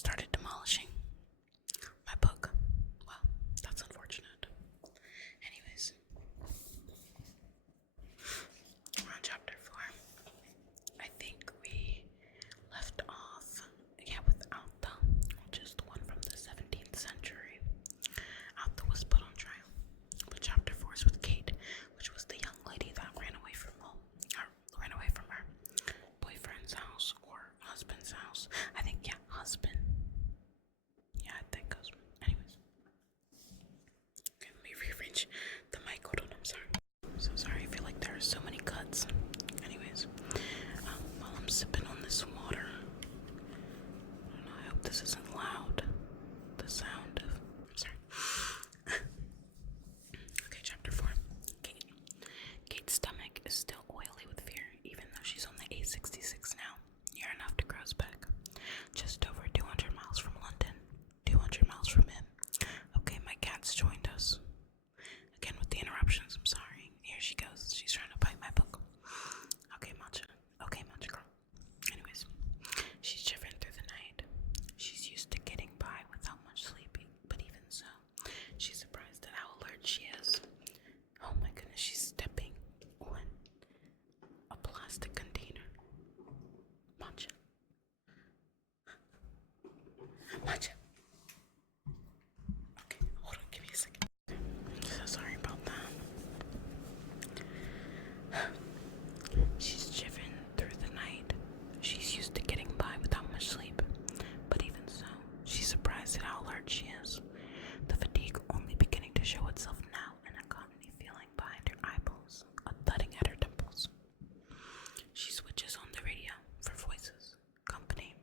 started demolishing my book. Well, that's unfortunate. Anyways, we're on chapter 4. I think we left off, with Alta, which is the one from the 17th century. Alta was put on trial. But chapter 4 is with Kate, which was the young lady that ran away from home, or ran away from her boyfriend's house or husband's house. I think, husband. Yeah, I think husband. Anyways. Okay, let me rearrange the mic. Hold on, I'm sorry. I'm so sorry. I feel like there are so many cuts. Anyways, while I'm sipping on this water, I don't know, I hope this isn't loud. The sound of. I'm sorry. Okay, chapter 4. Kate. Kate's stomach is still oily with fear, even though she's on the A66 now, near enough to Grosbeck. Just over 200 miles from London. 200 miles from him. Okay, my cat's joined us. Again with the interruptions, I'm sorry. Here she goes. She's trying to bite my book. Okay, Matcha. Okay, Matcha girl. Anyways, she's shivering through the night. She's used to getting by without much sleep, but even so, she's surprised at how alert she is. Oh my goodness, she's stepping on a plastic container. Matcha. Matcha. Okay, hold on, give me a second. I'm so sorry about that. She's shivering through the night. She's used to getting by without much sleep, but even so, she's surprised at how alert she is. The fatigue only beginning to show itself now in a cottony feeling behind her eyeballs, a thudding at her temples. She switches on the radio for voices, company.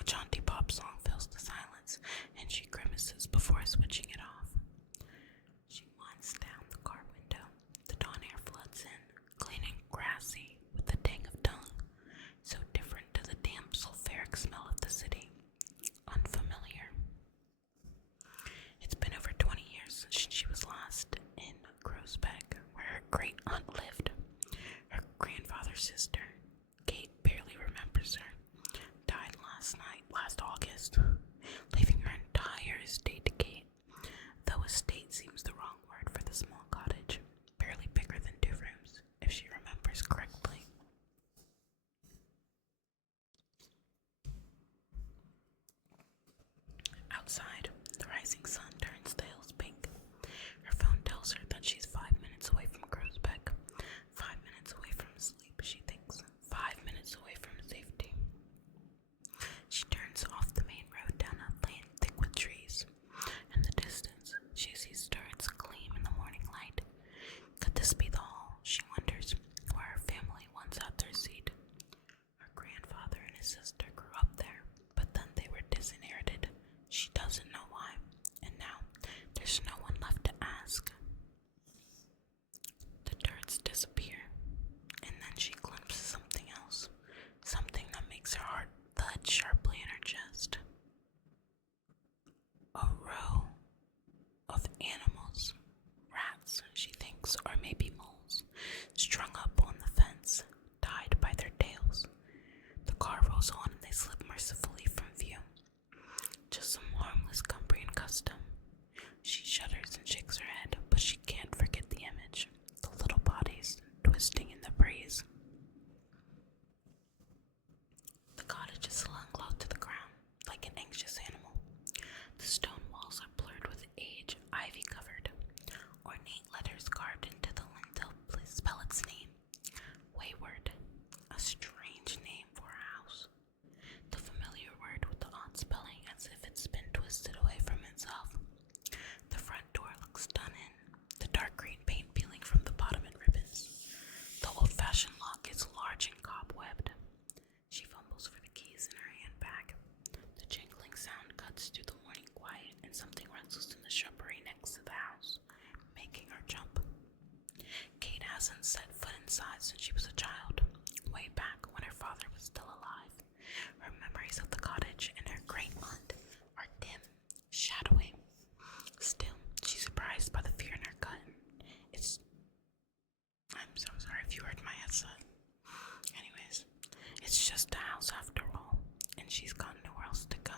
A jaunty pop song fills the silence, and she grimaces before switching it off. She winds down the car window. The dawn air floods in, clean and grassy, with a tang of tongue, so different to the damp sulfuric smell of the city. Unfamiliar. It's been over 20 years since she was last in Grosbeck, where her great aunt lived. Her grandfather's sister, Kate barely remembers her, died last August, leaving her entire estate to Kate, though estate seems the wrong word for the small cottage, barely bigger than 2 rooms, if she remembers correctly. Outside, the rising sun turns the hills pink. Her phone tells her that she's 5 minutes away from Grosbeck. 5 minutes away from sleep, she thinks. 5 minutes away from safety. She turns off the main road down a lane thick with trees. In the distance, she sees turrets gleam in the morning light. Could this be the hall, she wonders, where her family once had their seat? Her grandfather and his sister grew up there, but then they were disinherited. She doesn't know why, and now there's no one left to ask. The turrets disappear, and then she glimpses something else, something that makes her heart thud sharply in her chest. A row of animals, rats, she thinks, or maybe moles, strung up on the fence, tied by their tails. The car rolls on and they slip mercifully from view. Just some harmless Cumbrian custom. She shudders and shakes her head, but she can't forget the image, the little bodies twisting in the breeze. The cottage is slung low to the ground, like an anxious animal. The stone walls are blurred with age, ivy covered. Ornate letters carved into the lintel spell its name. Wayward, a strange name for a house. The familiar word with the odd spelling as if it's been twisted away from itself. The front door looks done in, the dark green paint peeling from the bottom in ribbons. The old-fashioned lock is large and cobwebbed. She fumbles for the keys in her handbag. The jingling sound cuts through the morning quiet, and something rustles in the shrubbery next to the house, making her jump. Kate hasn't set foot inside since she was a child, way back when her father was still alive. Her memories of the cottage and her great aunt are dim, shadowy. Still, she's surprised by the fear in her gut. I'm so sorry if you heard my headset. Anyways, it's just a house after all, and she's got nowhere else to go.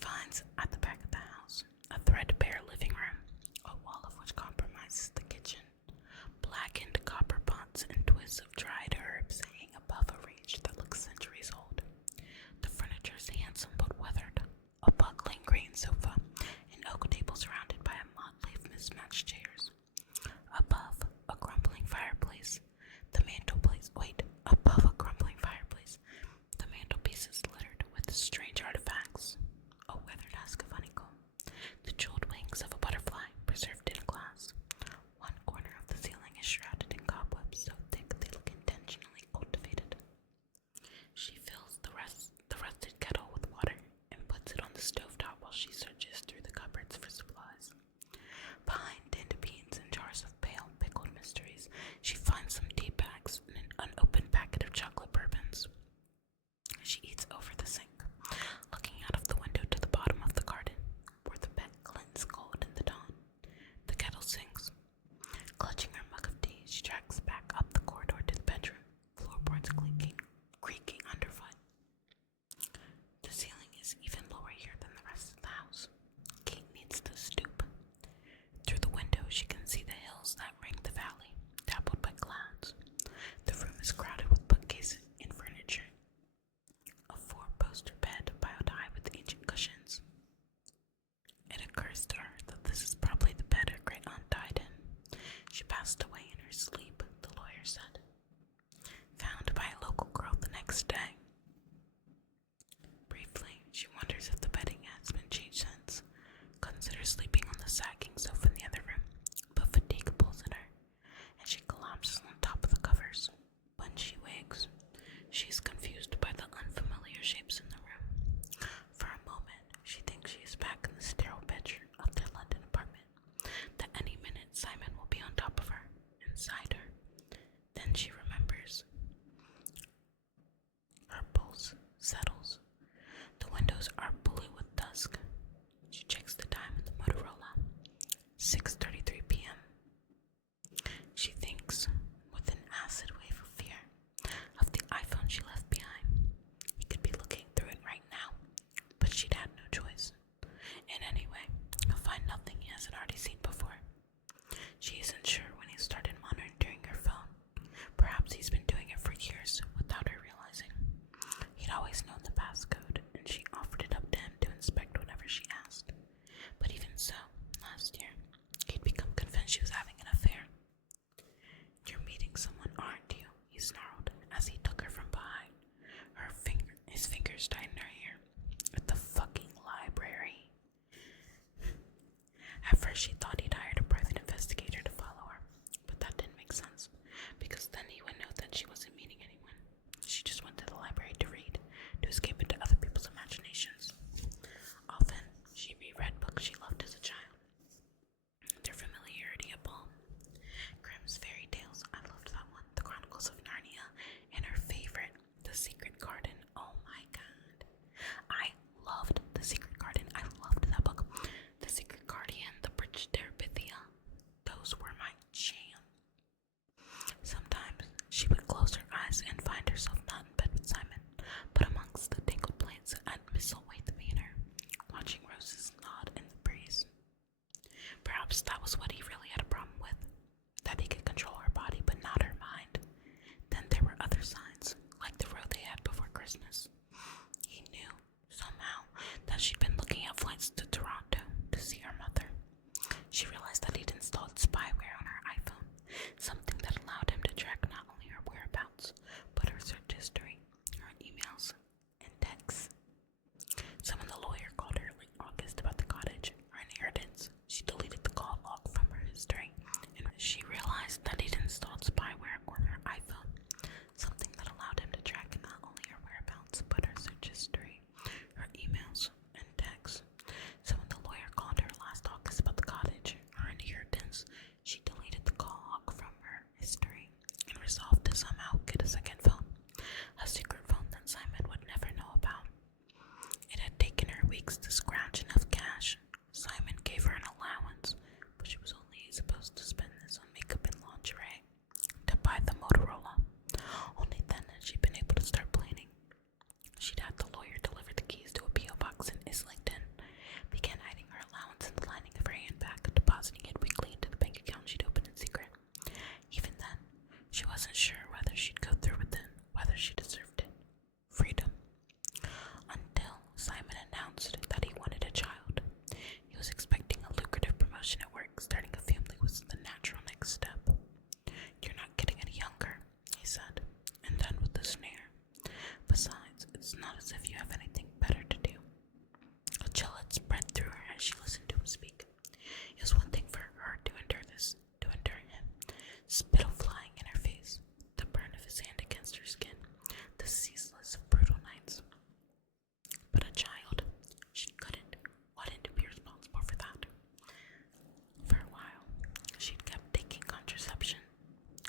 finds at the back of the house a threadbare living room, a wall of which compromises the kitchen. Blackened copper pots and twists of dried herbs hang above a range that looks centuries old. The furniture is handsome but weathered. A buckling green sofa, an oak table surrounded by a motley of mismatched chairs. Above a crumbling fireplace, above a crumbling fireplace, the mantelpiece is littered with strange artifacts. A weathered husk of honeycomb, the jeweled wings of a butterfly preserved in glass. One corner of the ceiling is shrouded in cobwebs so thick they look intentionally cultivated. She fills the rusted kettle with water and puts it on the stovetop while she searches through the cupboards for supplies. Behind tinned beans and jars of pale, pickled mysteries, she finds some tea bags and an unopened packet of chocolate bourbons. She eats over the sink, looking out of the window to the bottom of the garden, where the beck glints gold in the dawn. The kettle sings. Clutching her mug of tea, she tracks back up the corridor to the bedroom, floorboards creaking underfoot. The ceiling is even lower here than the rest of the house. Kate needs to stoop. Through the window, she can see the hills that ring the valley, dappled by clouds. The room is crowded with bookcases and furniture. A four-poster bed piled high with ancient cushions. It occurs to her that this is probably the bed her great-aunt died in. She passed away in her sleep, the lawyer said. Found by a local girl the next day. Briefly, she wonders if the bedding has been changed since. Considers sleeping on the sagging sofa in the other room, but fatigue pulls at her, and she collapses on top of the covers. When she wakes, she is confused by the unfamiliar shapes in the room. For a moment, she thinks she is back in the sterile bedroom of their London apartment, that any minute Simon will be on top of her, inside her. Then she remembers. Her pulse settles. The windows are blue with dusk. She checks the time in the Motorola. 6:33 p.m. She thinks, with an acid wave of fear, of the iPhone she left behind. He could be looking through it right now, but she'd had no choice. And anyway, he'll find nothing he hasn't already seen before. She isn't sure when he started monitoring her phone. Perhaps he's been doing it for years without her realizing. He'd always known the passcode, and she offered it up to him to inspect whenever she asked. But even so, last year, he'd become convinced she was having an affair. You're meeting someone, aren't you? He snarled as he took her from behind. His fingers tightened her hair. At the fucking library. At first she thought he'd hired a private investigator to follow her, but that didn't make sense, because then he would know that she wasn't meeting anyone. She just went to the library to read, to escape into other people's imaginations. Often, she reread books she loved as a child. Their familiarity appalled. Grimm's fairy tales, I loved that one. The Chronicles of Narnia, and her favorite, The Secret Garden. Oh my god. I loved The Secret Garden. I loved that book. The Secret Guardian, The Bridge to Terabithia. Those were my jam. Sometimes she would close her eyes and find herself not in bed with Simon, but amongst the tangled plants at Misselwaith Manor, watching roses nod in the breeze. Perhaps that was what he really had a problem with, that he could control her body but not her mind. Then there were other signs, like the row they had a snare. Besides, it's not as if you have anything better to do. A chill had spread through her as she listened to him speak. It was one thing for her to endure this, to endure him, spittle flying in her face, the burn of his hand against her skin, the ceaseless, brutal nights. But a child, she wouldn't be responsible for that. For a while, she'd kept taking contraception,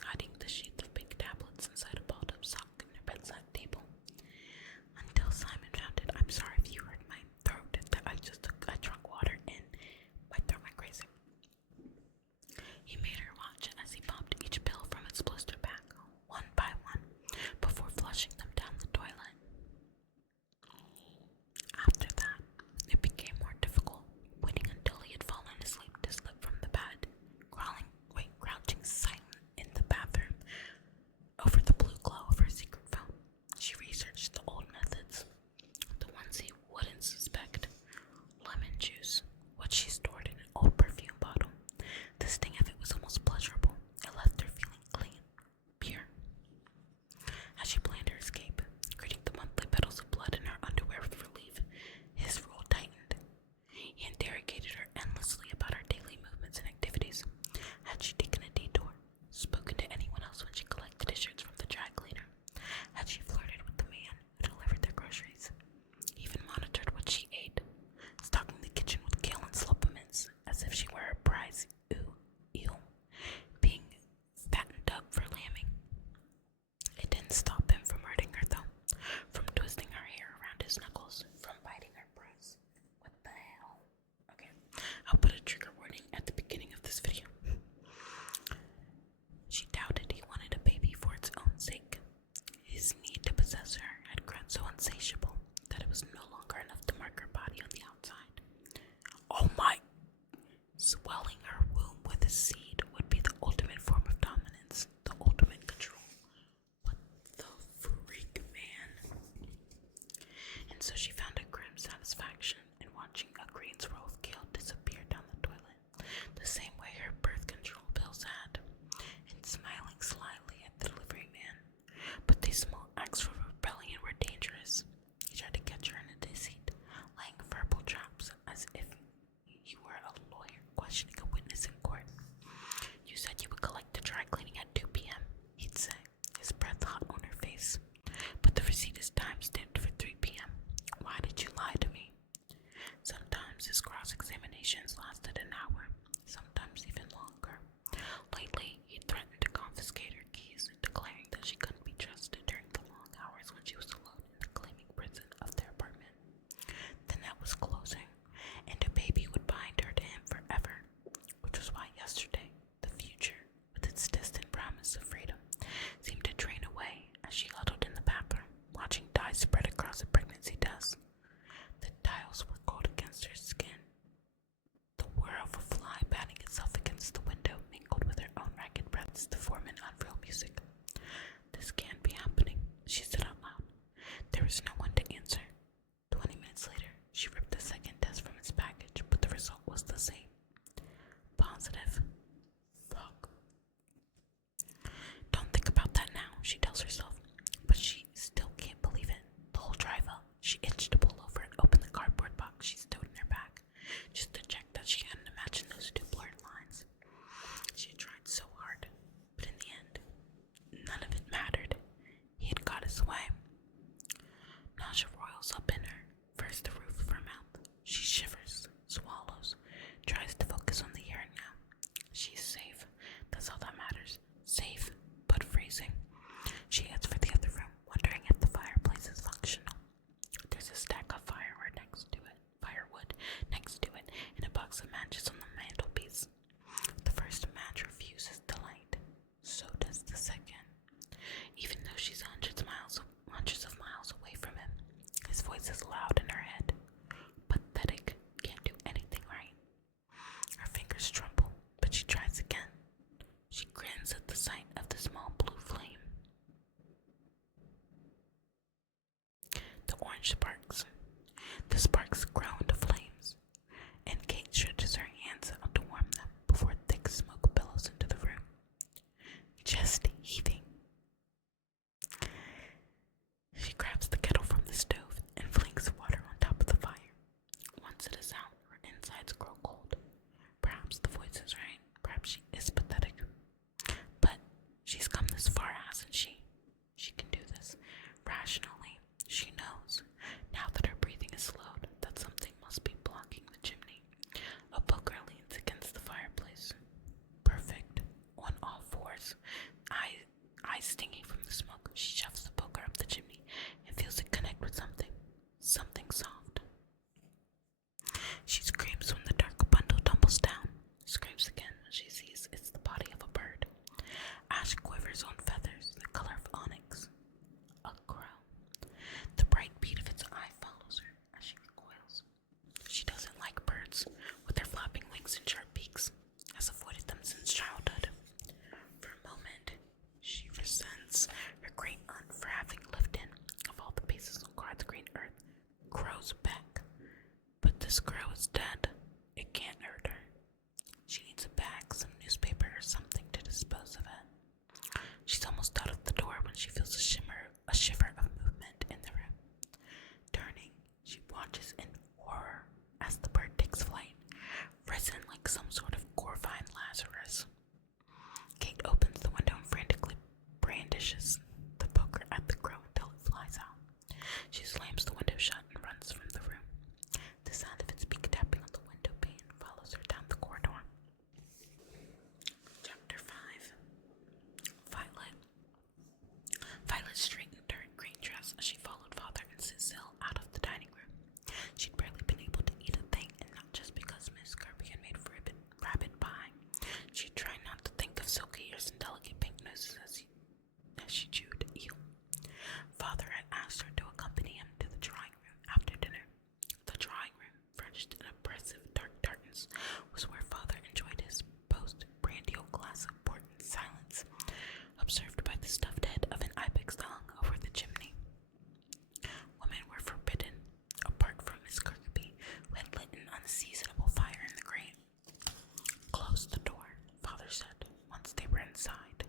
hiding the sheath of pink tablets inside a balled up sock in her bedside table. Until Simon found it. I'm sorry if you heard my throat. I drank water and my throat went crazy. He made her watch as he popped each pill from its blister pack, one by one, before flushing them down the toilet. After that, it became more difficult, waiting until he had fallen asleep to slip from the bed, crouching silent in the bathroom over the blue glow of her secret phone. She researched the old methods, the ones he wouldn't suspect. Lemon juice, what she stored in an old perfume bottle. The sting of it was almost pleasurable. It left her feeling clean, pure. As she planned her escape, greeting the monthly petals of blood in her underwear with relief, his rule tightened. He interrogated her endlessly about her daily movements and activities. Had she taken a detour? Spoken to anyone else when she collected his shirts from the dry cleaner? Had she flirted with the man who delivered their groceries? He even monitored what she ate, stocking the kitchen with kale and supplements as if she were a prize eel, being fattened up for lambing. It didn't stop him from hurting her though, from twisting her hair around his knuckles, from biting her breasts. What the hell? Okay, I'll put a trigger warning at the beginning of this video. She doubted he wanted a baby for its own sake. His need to possess her had grown so insatiable that it was no longer enough to mark her body on the outside. Oh my! Swelling her womb with his seed would be the ultimate form of dominance, the ultimate control. What the freak, man? And so she found a grim satisfaction in watching a green swirl of kale disappear down the toilet, the same way her birth control pills had, and smiling slyly at the delivery man. But these small acts of rebellion were dangerous. He tried to catch her in a deceit, laying verbal traps as if he were a lawyer questioning a witness in court. You said you would collect the dry cleaning at 2 p.m., he'd say, his breath hot on her face. But the receipt is time-stamped for 3 p.m. Why did you lie to me? Sometimes his cross-examinations lasted an hour, sometimes even longer. Lately, he threatened to confiscate her keys, declaring that she couldn't be trusted during the long hours when she was alone in the gleaming prison of their apartment. The net was closing, and a baby would bind her to him forever, which was why yesterday, the future, with its distant promise of freedom, seemed to drain away as she huddled in the bathroom, watching dye spread across a pregnancy test. The tiles were cold against her skin. The whir of a fly batting itself against the window mingled with her own ragged breaths to form an unreal music. This can't be happening, she said out loud. There was no one to answer. 20 minutes later, she ripped the second test from its package, but the result was the same. Positive. Fuck. Don't think about that now, she tells herself, but she still can't believe it. The whole drive up, she itched to pull over and open the cardboard box she stowed in her bag, just to check that she hadn't imagined those two blurred lines. She tried so hard, but in the end, none of it mattered. He had got his way. Nausea roils up in her, first the roof of her mouth. She shivers, swallows, tries to focus on the here and now. She's safe. That's all that matters. Safe, but freezing. She heads for the other room, wondering if the fireplace is functional. There's a stack of firewood next to it, and a box of matches on the mantelpiece. The first match refuses to light. So does the second. Even though she's hundreds of miles away from him, his voice is loud in her head. Pathetic, can't do anything right. Her fingers tremble, but she tries again. She grins at the sight of the small blue flame. The orange sparks. The sparks grow into flames, and Kate stretches her hands out to warm them before thick smoke billows into the room. Just heaving. grabs the kettle from the stove and flings water on top of the fire. Once it is out, her insides grow cold. Perhaps the voice is right. Perhaps she is pathetic. But she's come this far, hasn't she? She can do this. Rationally, she knows, now that her breathing is slowed, that something must be blocking the chimney. A poker leans against the fireplace. Perfect. On all fours, eyes stinging from the smoke, she shoves the poker up the chimney and feels it connect with something. Something soft. She screams when the dark bundle tumbles down. Screams again when she sees it's the body of a bird. Ash quivers on feathers, the color of onyx. A crow. The bright beat of its eye follows her as she recoils. She doesn't like birds, with their flapping wings and sharp beaks, has avoided them since childhood. For a moment, she resents her great aunt for having lived in, of all the places on God's green earth, Crow's Back. But this crow is dead. It can't hurt her. She needs a bag, some newspaper, or something to dispose of it. She's almost out of the door when she feels a shiver of movement in the room. Turning, she watches in horror as the bird takes flight, risen like some sort of Corvine Lazarus. Kate opens the window and frantically brandishes the poker at the crow until it flies out. She slams the window shut and runs from the room. The sound of its beak tapping on the window pane follows her down the corridor. Chapter 5. Violet. Violet straightened her green dress as she followed Father and Cecile out of the dining room. She'd barely been able to eat a thing, and not just because Miss Kirby had made rabbit pie. She tried not to think of silky ears and delicate pink noses as she chewed eel. Father had asked her to accompany him to the drawing room after dinner. The drawing room, furnished in oppressive dark tartans, was where Father enjoyed his post-prandial glass of port in silence, observed by the stuffed head of an ibex that hung over the chimney. Women were forbidden, apart from Miss Kirkby, who had lit an unseasonable fire in the grate. Close the door, Father said, once they were inside.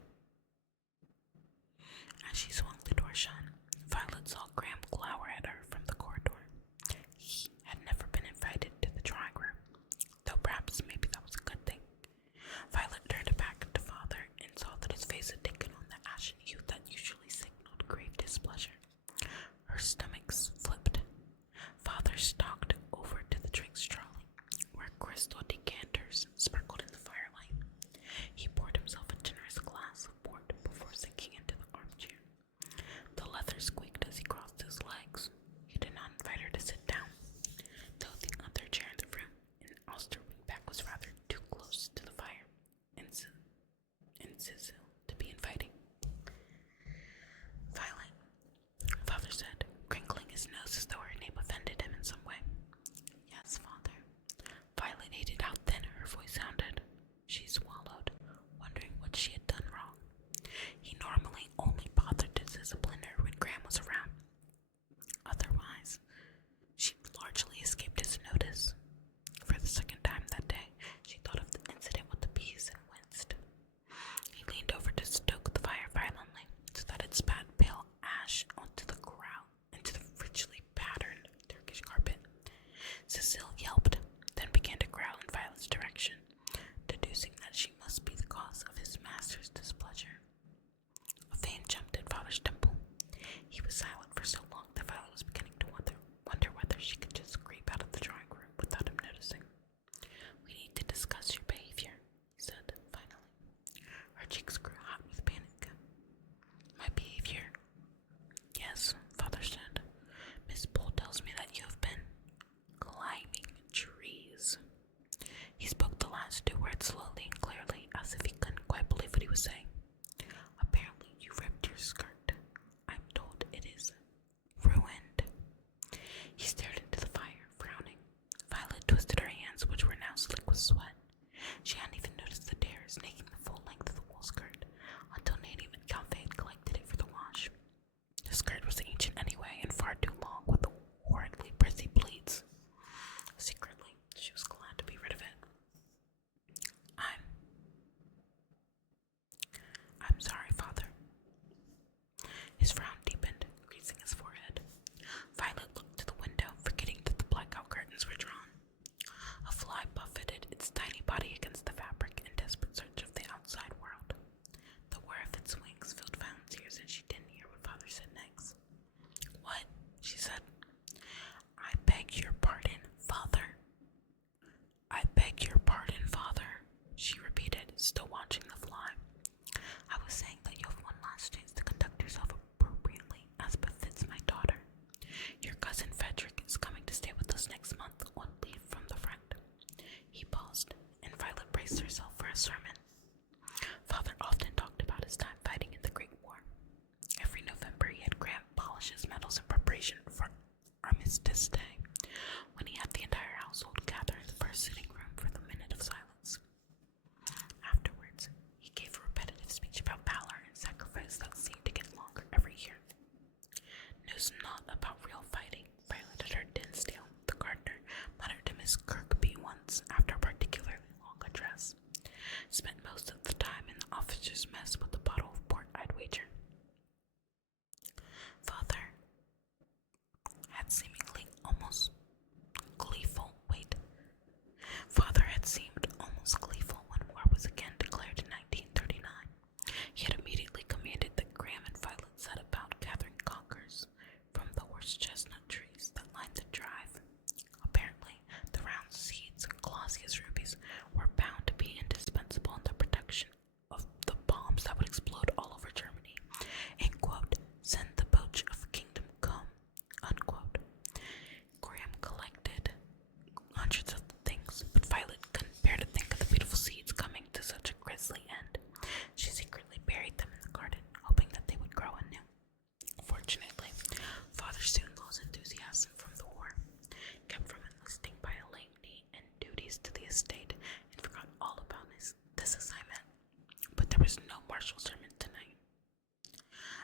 partial sermon tonight.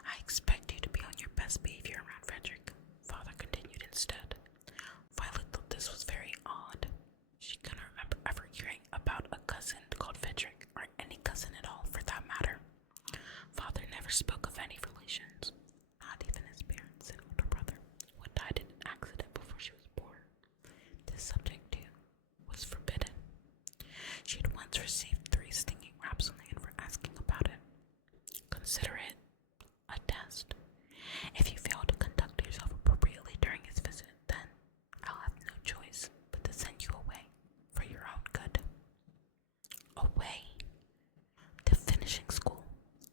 I expect you to be on your best behavior around Frederick, Father continued instead. Violet thought this was very odd. She couldn't remember ever hearing about a cousin called Frederick, or any cousin at all for that matter. Father never spoke of any relations, not even his parents and older brother, who had died in an accident before she was born. This subject, too, was forbidden. She had once received 3 stinging raps on the hand for asking about it. Consider it a test. If you fail to conduct yourself appropriately during his visit, then I'll have no choice but to send you away for your own good. Away? To finishing school.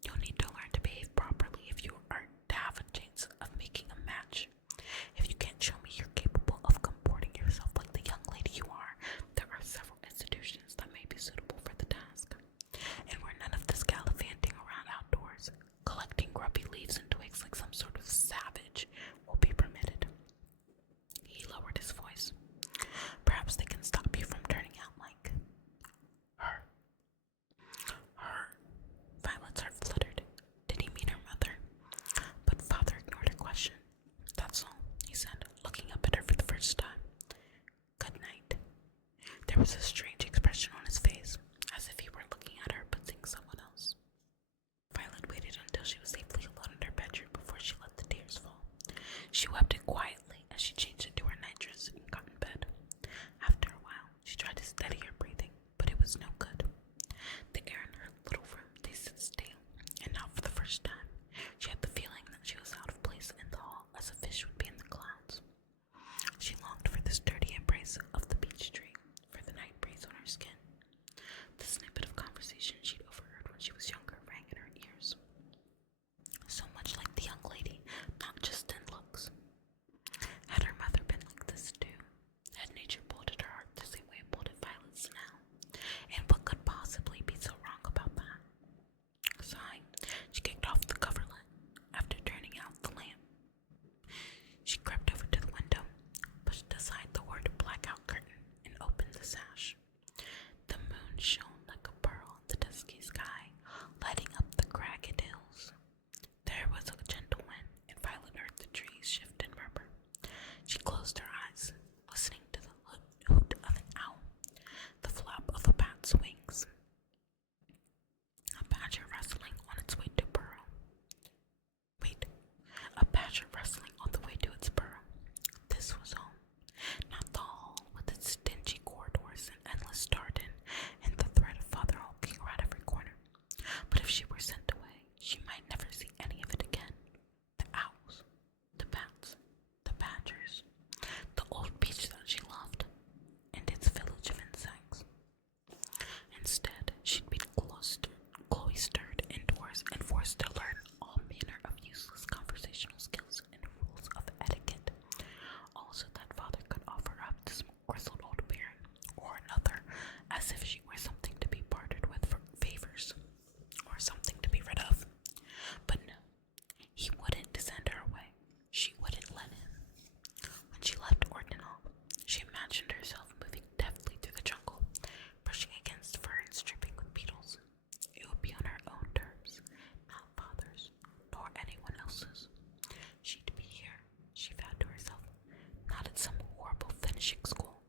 You'll need to learn to behave properly if you are to have a chance of making a match. If you can't show me you're capable of comporting yourself like the young lady you are, there are several institutions that may be suitable for the task, and where none of this gallivanting around outdoors, collecting grubby leaves and twigs like some sort of savage, will be permitted. He lowered his voice. Perhaps they can stop you from turning out like her. Her. Violet's heart fluttered. Did he mean her mother? But Father ignored her question. That's all, he said, looking up at her for the first time. Good night. There was a strange expression on his face, as if he were looking at her but seeing someone else. Violet waited until she was safely alone in her bedroom before she let the tears fall. She wept it quietly as she changed into her nightdress and got in bed. After a while, she tried to steady her breathing, but it was no good. The air in her little room tasted stale, and now for the first time, she had the feeling that she was out of place in the hall as a fish would be in the clouds. She longed for the sturdy embrace of the beech tree, for the night breeze on her skin. The snippet of conversation she'd overheard when she was younger rang in her ears. So much like the young lady, not just in looks. Had her mother been like this too? Had nature pulled at her heart the same way it pulled at Violet's now? And what could possibly be so wrong about that? Sighing, she kicked off the coverlet. After turning out the lamp, she crept over to the window, pushed aside the word blackout curtain, and opened the sash. The moon shone like a pearl in the dusky sky, lighting up the cragged hills. There was a gentle wind, and Violet heard the trees shift and murmur. She closed her eyes, listening to the hoot of an owl, the flap of a bat's wings, a badger rustling on its way to burrow. A badger rustling on the way to its burrow. This was home, not the hall with its dingy corridors and endless garden and the threat of Father hulking around every corner. But if she were sent away, she might never see any of it again. The owls, the bats, the badgers, the old beach that she loved, and its village of insects. Instead, she'd be cloistered indoors and forced to learn all manner of useless conversational skills and rules of etiquette, all so that Father could offer up to some grizzled old baron or another, as if she were something to be bartered with for favors, or something to be rid of. But no, he wouldn't send her away. She wouldn't let him. When she left Ordinal, she imagined herself moving deftly through the jungle, brushing against ferns dripping with beetles. It would be on her own terms, not Father's, nor anyone else's. She'd be here, she vowed to herself, not at some horrible finishing school.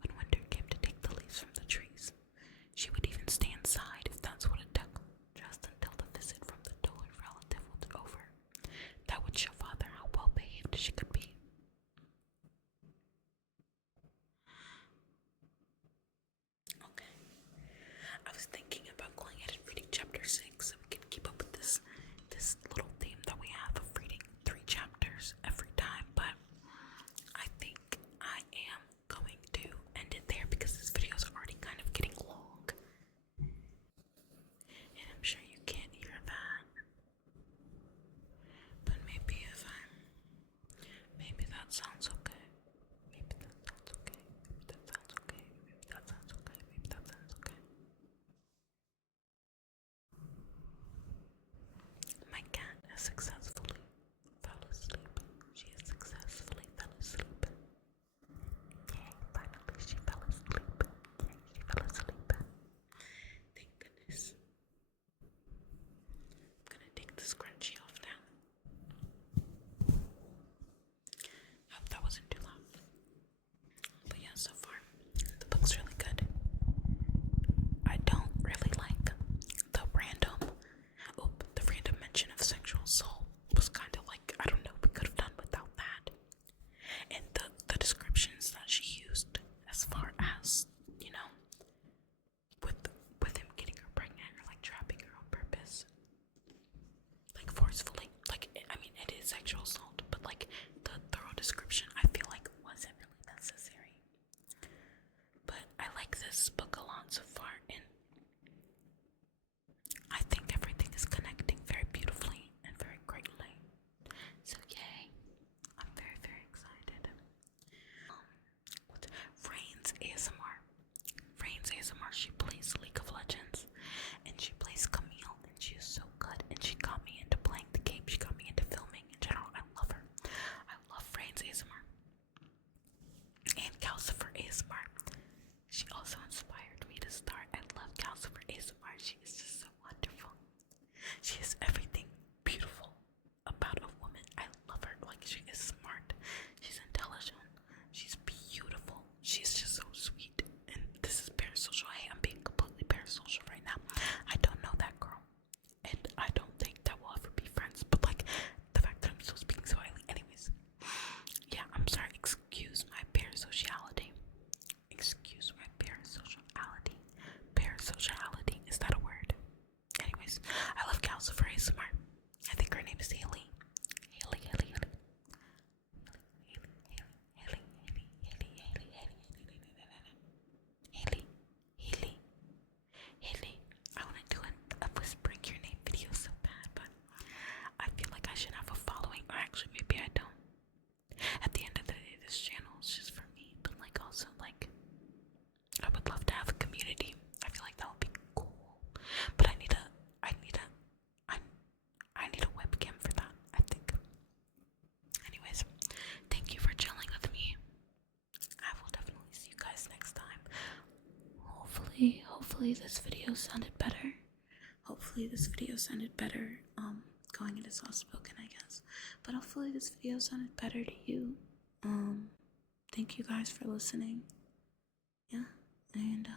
When winter came to take the leaves from the trees, she would even stay inside if that's what it took, just until the visit from the duller relative was over. That would show Father how well behaved she could be. Okay. I was thinking about going ahead and reading chapter 6 so we can keep up with this little theme that we have of reading 3 chapters every time, but I think I am going to end it there because this video is already kind of getting long. And I'm sure you can't hear that. But maybe maybe that sounds okay. Maybe that sounds okay. Maybe that sounds okay. Maybe that sounds okay. Maybe that sounds okay. My cat has successfully fell asleep. She has successfully fell asleep. Yay, finally she fell asleep. Yay, she fell asleep. Thank goodness. Like, she is smart. She's intelligent. She's beautiful. She's just so sweet. And this is parasocial. Hey, I'm being completely parasocial right now. I don't know that girl. And I don't think that we'll ever be friends. But, like, the fact that I'm still speaking so highly. Anyways. Yeah, I'm sorry. Excuse my parasociality. Excuse my parasociality. Parasociality. Is that a word? Anyways, I love Calcifer ASMR. I think her name is Haley. Haley. I want to do a whispering your name video so bad, but I feel like I should have a following, or actually maybe I don't. At the end of the day, this channel is just for me, but like also like I would love to have a community. I feel like that would be cool, but I need a webcam for that, I think. Anyways, thank you for chilling with me. I will definitely see you guys next time. Hopefully this video sounded better. Going into soft spoken, I guess. But hopefully this video sounded better to you. Thank you guys for listening. Yeah, and